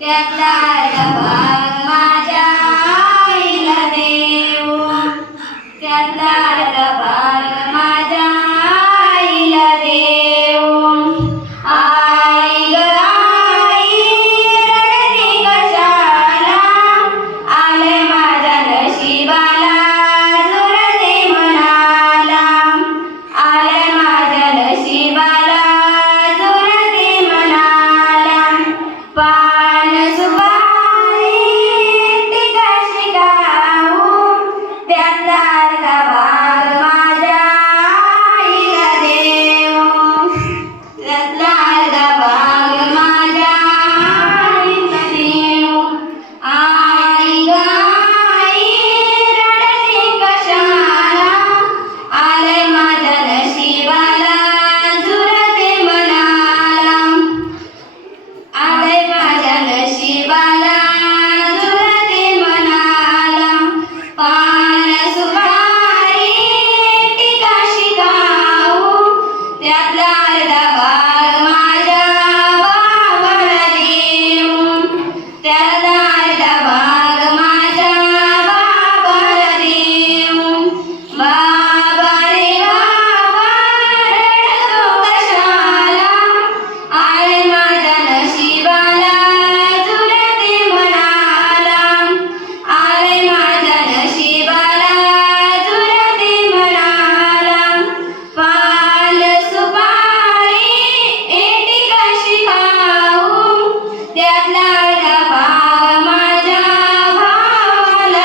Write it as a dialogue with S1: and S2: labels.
S1: त्यातला भाग माझ्या आईला देऊ त्यातला भाग Thank you.